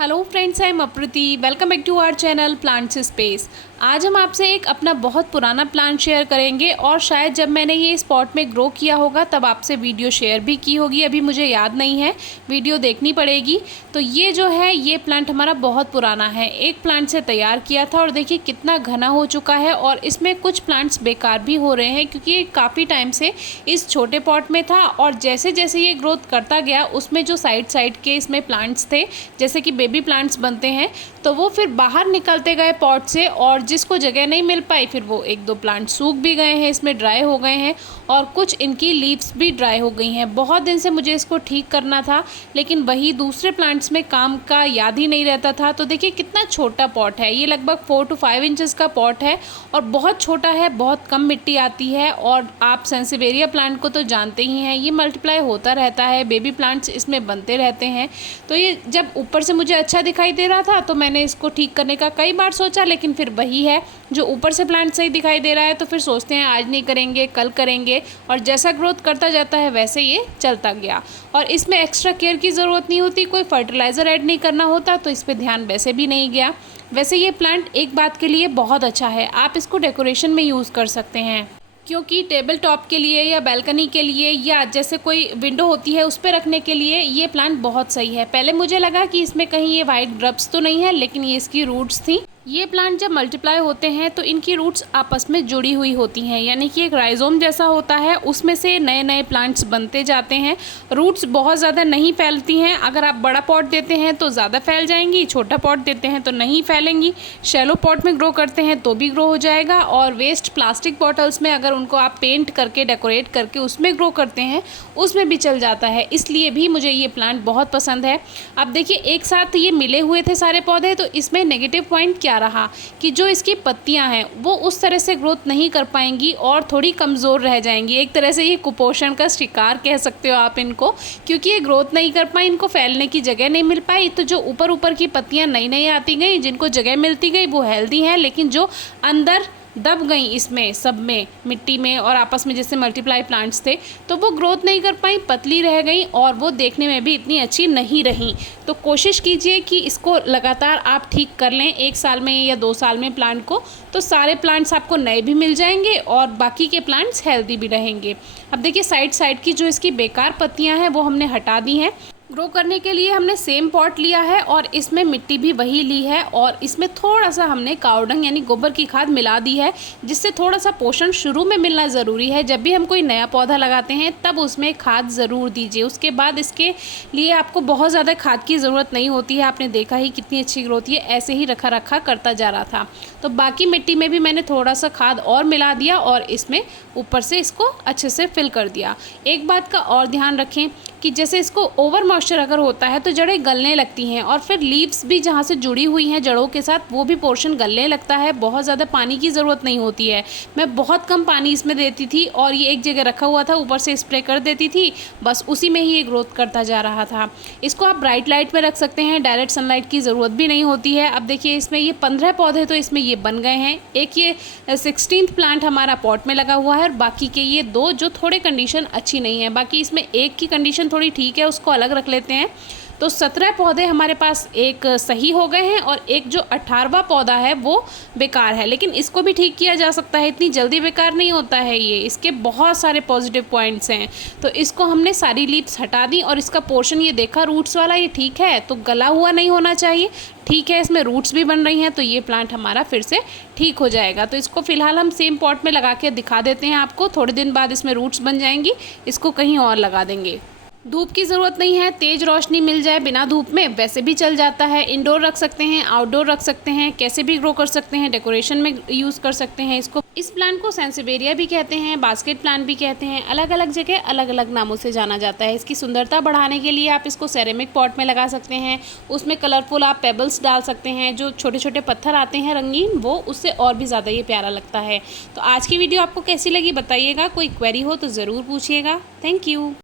Hello friends, I am Apriti. Welcome back to our channel Plants Space. आज हम आपसे एक अपना बहुत पुराना प्लांट शेयर करेंगे और शायद जब मैंने ये इस पॉट में ग्रो किया होगा तब आपसे वीडियो शेयर भी की होगी। अभी मुझे याद नहीं है, वीडियो देखनी पड़ेगी। तो ये जो है ये प्लांट हमारा बहुत पुराना है, एक प्लांट से तैयार किया था और देखिए कितना घना हो चुका है। और इसमें कुछ प्लांट्स बेकार भी हो रहे हैं क्योंकि ये काफ़ी टाइम से इस छोटे पॉट में था और जैसे जैसे ये ग्रोथ करता गया उसमें जो साइड के इसमें प्लांट्स थे, जैसे कि बेबी प्लांट्स बनते हैं, तो वो फिर बाहर निकलते गए पॉट से और जिसको जगह नहीं मिल पाई फिर वो एक दो प्लांट सूख भी गए हैं, इसमें ड्राई हो गए हैं और कुछ इनकी लीव्स भी ड्राई हो गई हैं। बहुत दिन से मुझे इसको ठीक करना था लेकिन वही दूसरे प्लांट्स में काम का याद ही नहीं रहता था। तो देखिए कितना छोटा पॉट है, ये लगभग 4 to 5 इंचेस का पॉट है और बहुत छोटा है, बहुत कम मिट्टी आती है। और आप सेंसिवेरिया प्लांट को तो जानते ही हैं, ये मल्टीप्लाई होता रहता है, बेबी प्लांट्स इसमें बनते रहते हैं। तो ये जब ऊपर से मुझे अच्छा दिखाई दे रहा था तो मैंने इसको ठीक करने का कई बार सोचा, लेकिन फिर वही है, जो ऊपर से प्लांट सही दिखाई दे रहा है तो फिर सोचते हैं आज नहीं करेंगे कल करेंगे, और जैसा ग्रोथ करता जाता है वैसे ये चलता गया। और इसमें एक्स्ट्रा केयर की ज़रूरत नहीं होती, कोई फर्टिलाइज़र ऐड नहीं करना होता, तो इस पर ध्यान वैसे भी नहीं गया। वैसे ये प्लांट एक बात के लिए बहुत अच्छा है, आप इसको डेकोरेशन में यूज़ कर सकते हैं, क्योंकि टेबल टॉप के लिए या बालकनी के लिए या जैसे कोई विंडो होती है उस पर रखने के लिए ये प्लांट बहुत सही है। पहले मुझे लगा कि इसमें कहीं ये वाइट ग्रब्स तो नहीं है, लेकिन ये इसकी रूट्स थी। ये प्लांट जब मल्टीप्लाई होते हैं तो इनकी रूट्स आपस में जुड़ी हुई होती हैं, यानी कि एक राइजोम जैसा होता है, उसमें से नए नए प्लांट्स बनते जाते हैं। रूट्स बहुत ज़्यादा नहीं फैलती हैं, अगर आप बड़ा पॉट देते हैं तो ज़्यादा फैल जाएंगी, छोटा पॉट देते हैं तो नहीं फैलेंगी। शैलो पॉट में ग्रो करते हैं तो भी ग्रो हो जाएगा, और वेस्ट प्लास्टिक बॉटल्स में अगर उनको आप पेंट करके डेकोरेट करके उसमें ग्रो करते हैं उसमें भी चल जाता है। इसलिए भी मुझे ये प्लांट बहुत पसंद है। अब देखिए एक साथ ये मिले हुए थे सारे पौधे, तो इसमें नेगेटिव पॉइंट क्या रहा कि जो इसकी पत्तियां हैं वो उस तरह से ग्रोथ नहीं कर पाएंगी और थोड़ी कमज़ोर रह जाएंगी। एक तरह से ये कुपोषण का शिकार कह सकते हो आप इनको, क्योंकि ये ग्रोथ नहीं कर पाई, इनको फैलने की जगह नहीं मिल पाई। तो जो ऊपर ऊपर की पत्तियां नई नई आती गई, जिनको जगह मिलती गई वो हेल्दी हैं, लेकिन जो अंदर दब गई इसमें सब में मिट्टी में और आपस में जैसे मल्टीप्लाई प्लांट्स थे, तो वो ग्रोथ नहीं कर पाई, पतली रह गई और वो देखने में भी इतनी अच्छी नहीं रही। तो कोशिश कीजिए कि इसको लगातार आप ठीक कर लें, 1 साल में या 2 साल में प्लांट को, तो सारे प्लांट्स आपको नए भी मिल जाएंगे और बाकी के प्लांट्स हेल्दी भी रहेंगे। अब देखिए साइड की जो इसकी बेकार पत्तियाँ हैं वो हमने हटा दी हैं। ग्रो करने के लिए हमने सेम पॉट लिया है और इसमें मिट्टी भी वही ली है और इसमें थोड़ा सा हमने काऊ डंग यानी गोबर की खाद मिला दी है, जिससे थोड़ा सा पोषण शुरू में मिलना ज़रूरी है। जब भी हम कोई नया पौधा लगाते हैं तब उसमें खाद ज़रूर दीजिए, उसके बाद इसके लिए आपको बहुत ज़्यादा खाद की ज़रूरत नहीं होती है। आपने देखा ही कितनी अच्छी ग्रोथ ये ऐसे ही रखा करता जा रहा था। तो बाकी मिट्टी में भी मैंने थोड़ा सा खाद और मिला दिया और इसमें ऊपर से इसको अच्छे से फिल कर दिया। एक बात का और ध्यान रखें कि जैसे इसको ओवर मॉइस्चर अगर होता है तो जड़ें गलने लगती हैं और फिर लीव्स भी जहाँ से जुड़ी हुई हैं जड़ों के साथ वो भी पोर्शन गलने लगता है। बहुत ज़्यादा पानी की ज़रूरत नहीं होती है, मैं बहुत कम पानी इसमें देती थी और ये एक जगह रखा हुआ था, ऊपर से स्प्रे कर देती थी, बस उसी में ही ये ग्रोथ करता जा रहा था। इसको आप ब्राइट लाइट में रख सकते हैं, डायरेक्ट सनलाइट की ज़रूरत भी नहीं होती है। अब देखिए इसमें ये 15 पौधे तो इसमें ये बन गए हैं। एक ये 16th प्लांट हमारा पॉट में लगा हुआ है और बाकी के ये 2 जो थोड़े कंडीशन अच्छी नहीं है, बाकी इसमें एक की कंडीशन थोड़ी ठीक है, उसको अलग रख लेते हैं। तो 17 पौधे हमारे पास एक सही हो गए हैं और एक जो 18वां पौधा है वो बेकार है, लेकिन इसको भी ठीक किया जा सकता है, इतनी जल्दी बेकार नहीं होता है ये, इसके बहुत सारे पॉजिटिव पॉइंट्स हैं। तो इसको हमने सारी लीव्स हटा दी और इसका पोर्शन ये देखा रूट्स वाला, ये ठीक है, तो गला हुआ नहीं होना चाहिए, ठीक है, इसमें रूट्स भी बन रही हैं, तो ये प्लांट हमारा फिर से ठीक हो जाएगा। तो इसको फिलहाल हम सेम पॉट में लगा के दिखा देते हैं आपको, थोड़े दिन बाद इसमें रूट्स बन जाएंगी, इसको कहीं और लगा देंगे। धूप की ज़रूरत नहीं है, तेज़ रोशनी मिल जाए बिना धूप में वैसे भी चल जाता है। इंडोर रख सकते हैं, आउटडोर रख सकते हैं, कैसे भी ग्रो कर सकते हैं, डेकोरेशन में यूज़ कर सकते हैं इसको। इस प्लांट को सेंसिवेरिया भी कहते हैं, बास्केट प्लांट भी कहते हैं, अलग अलग जगह अलग अलग नामों से जाना जाता है। इसकी सुंदरता बढ़ाने के लिए आप इसको सेरेमिक पॉट में लगा सकते हैं, उसमें कलरफुल आप पेबल्स डाल सकते हैं, जो छोटे छोटे पत्थर आते हैं रंगीन, वो उससे और भी ज़्यादा ये प्यारा लगता है। तो आज की वीडियो आपको कैसी लगी बताइएगा, कोई क्वेरी हो तो ज़रूर पूछिएगा। Thank you.